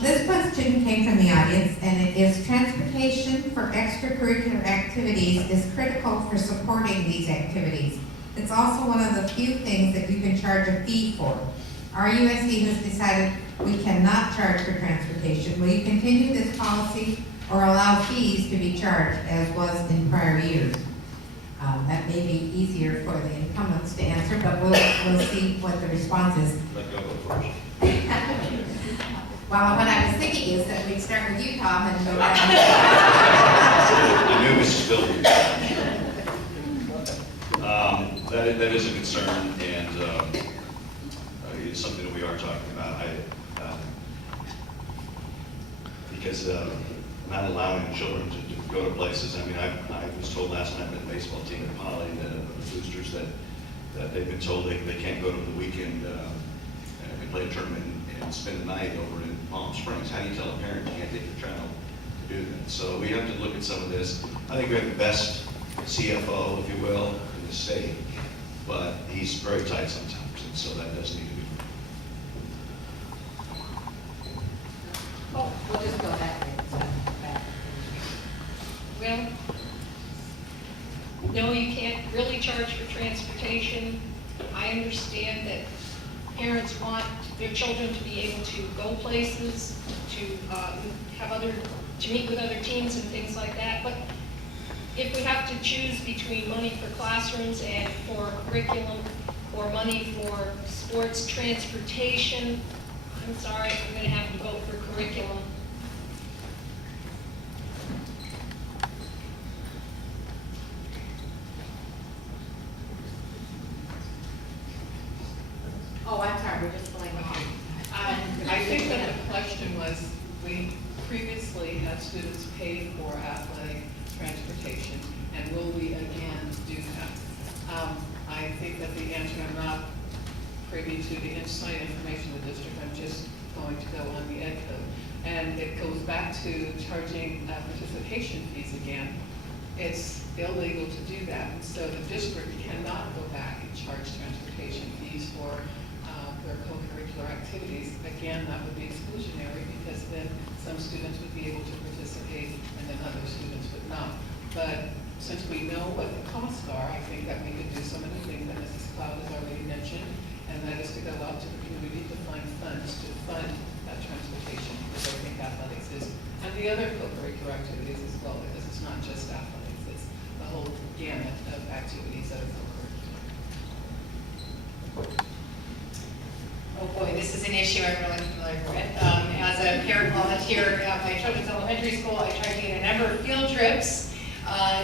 This question came from the audience, and it is: transportation for extracurricular activities is critical for supporting these activities. It's also one of the few things that you can charge a fee for. RUSD has decided we cannot charge for transportation. Will you continue this policy or allow fees to be charged as was in prior years? That may be easier for the incumbents to answer, but we'll see what the response is. Let go first. Well, what I was thinking is that we'd start with you, Tom, and go back. I knew Mrs. Philby. That is a concern, and it's something that we are talking about. Because not allowing children to go to places. I mean, I was told last night by the baseball team at Poly, the boosters, that they've been told they can't go to the weekend and play a tournament and spend the night over in Palm Springs. How do you tell a parent you can't take your child to do that? So we have to look at some of this. I think we have the best CFO, if you will, in the state, but he's very tight sometimes, and so that does need to be. Oh, we'll just go back. Well, no, you can't really charge for transportation. I understand that parents want their children to be able to go places, to meet with other teams and things like that. But if we have to choose between money for classrooms and for curriculum, or money for sports transportation, I'm sorry, I'm going to have to vote for curriculum. Oh, I'm sorry, we're just going on. I think that the question was, we previously had students pay for athletic transportation, and will we again do that? I think that the answer, I'm not privy to the inside information of the district, I'm just going to go on the ed code. And it goes back to charging participation fees again. It's illegal to do that, and so the district cannot go back and charge transportation fees for their co-curricular activities. Again, that would be exclusionary, because then some students would be able to participate and then other students would not. But since we know what the costs are, I think that we could do some of the things that Mrs. Cloud has already mentioned, and that is to go out to the community to find funds to fund that transportation, because I think athletics is, and the other co-curricular activities as well, because it's not just athletics, it's the whole gamut of activities that are co-curricular. Oh boy, this is an issue I'm really familiar with. As a parent volunteer at my children's elementary school, I tried to get a number of field trips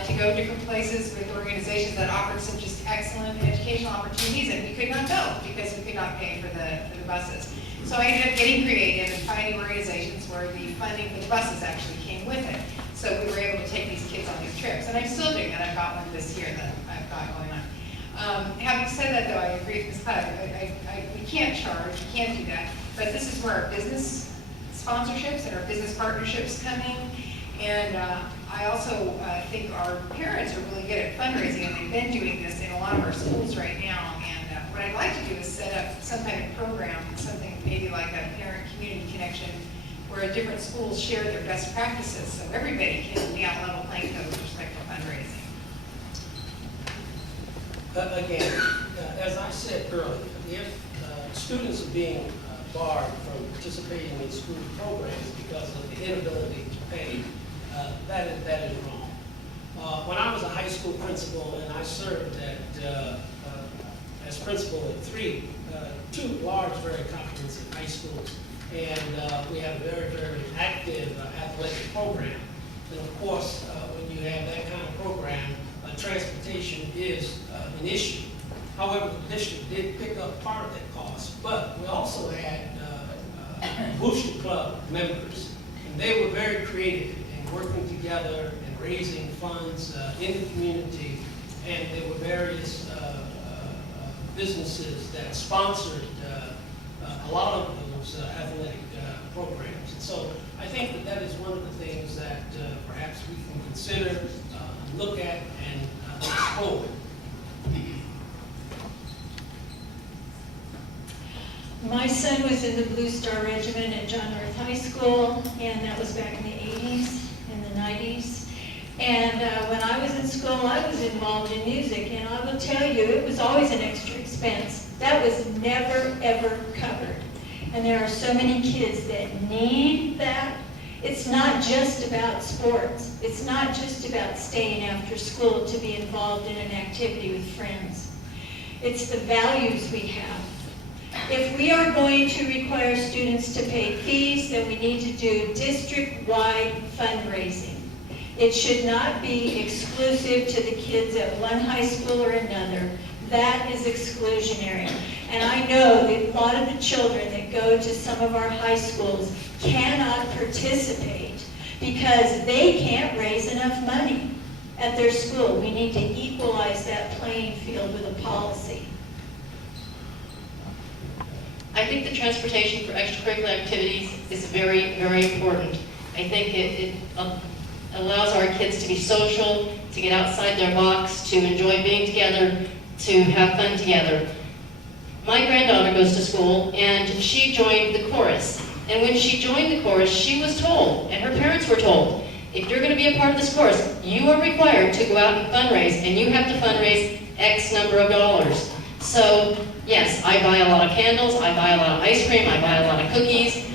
to go different places with organizations that offered some just excellent educational opportunities, and we could not go because we could not pay for the buses. So I ended up getting creative and finding organizations where the funding for the buses actually came with it. So we were able to take these kids on these trips, and I'm still doing that. I've got one this year that I've got going on. Having said that, though, I agree with Ms. Cloud. We can't charge, we can't do that, but this is where our business sponsorships and our business partnerships come in. And I also think our parents are really good at fundraising, and they've been doing this in a lot of our schools right now. And what I'd like to do is set up some kind of program, something maybe like a parent-community connection, where different schools share their best practices, so everybody can be on level playing field with respect to fundraising. Again, as I said earlier, if students are being barred from participating in school programs because of the inability to pay, that is wrong. When I was a high school principal, and I served as principal at two large, very comprehensive high schools, and we had a very, very active athletic program. And of course, when you have that kind of program, transportation is an issue. However, the district did pick up part of that cost, but we also had Booster Club members, and they were very creative in working together and raising funds in the community, and there were various businesses that sponsored a lot of those athletic programs. And so I think that is one of the things that perhaps we can consider, look at, and explore. My son was in the Blue Star Regiment at John North High School, and that was back in the 80s and the 90s. And when I was in school, I was involved in music, and I will tell you, it was always an extra expense. That was never, ever covered. And there are so many kids that need that. It's not just about sports. It's not just about staying after school to be involved in an activity with friends. It's the values we have. If we are going to require students to pay fees, then we need to do district-wide fundraising. It should not be exclusive to the kids at one high school or another. That is exclusionary. And I know that a lot of the children that go to some of our high schools cannot participate because they can't raise enough money at their school. We need to equalize that playing field with a policy. I think the transportation for extracurricular activities is very, very important. I think it allows our kids to be social, to get outside their box, to enjoy being together, to have fun together. My granddaughter goes to school, and she joined the chorus. And when she joined the chorus, she was told, and her parents were told, if you're going to be a part of this chorus, you are required to go out and fundraise, and you have to fundraise X number of dollars. So, yes, I buy a lot of candles, I buy a lot of ice cream, I buy a lot of cookies,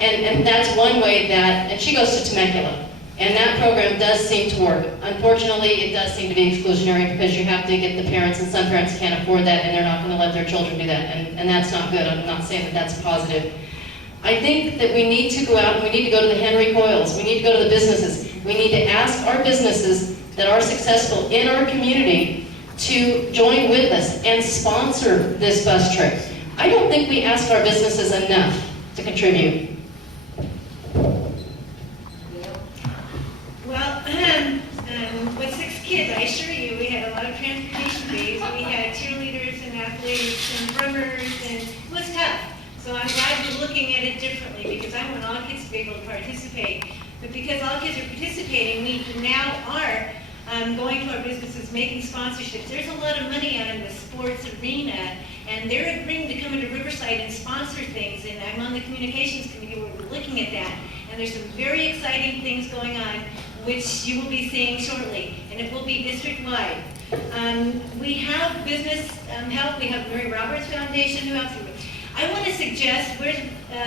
and that's one way that, and she goes to Temecula. And that program does seem to work. Unfortunately, it does seem to be exclusionary because you have to get the parents, and some parents can't afford that, and they're not going to let their children do that, and that's not good. I'm not saying that that's positive. I think that we need to go out and we need to go to the Henry Coyles. We need to go to the businesses. We need to ask our businesses that are successful in our community to join with us and sponsor this bus trip. I don't think we ask our businesses enough to contribute. Well, with 6 kids, I assure you, we had a lot of transportation days. We had cheerleaders and athletes and drummers, and it was tough. So I'm glad we're looking at it differently because I want all kids to be able to participate. But because all kids are participating, we now are going to our businesses, making sponsorships. There's a lot of money out in the sports arena, and they're agreeing to come into Riverside and sponsor things. And I'm on the communications committee where we're looking at that. And there's some very exciting things going on, which you will be seeing shortly, and it will be district-wide. We have business help. We have Mary Roberts Foundation who helps. I want to suggest, where's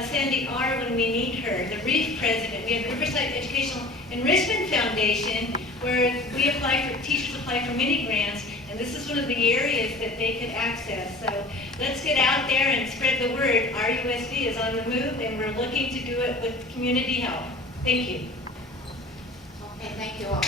Sandy R. when we need her, the REEF president. We have the Riverside Educational Enrichment Foundation, where we apply for, teachers apply for mini grants, and this is one of the areas that they could access. So let's get out there and spread the word. RUSD is on the move, and we're looking to do it with community help. Thank you. Okay, thank you all.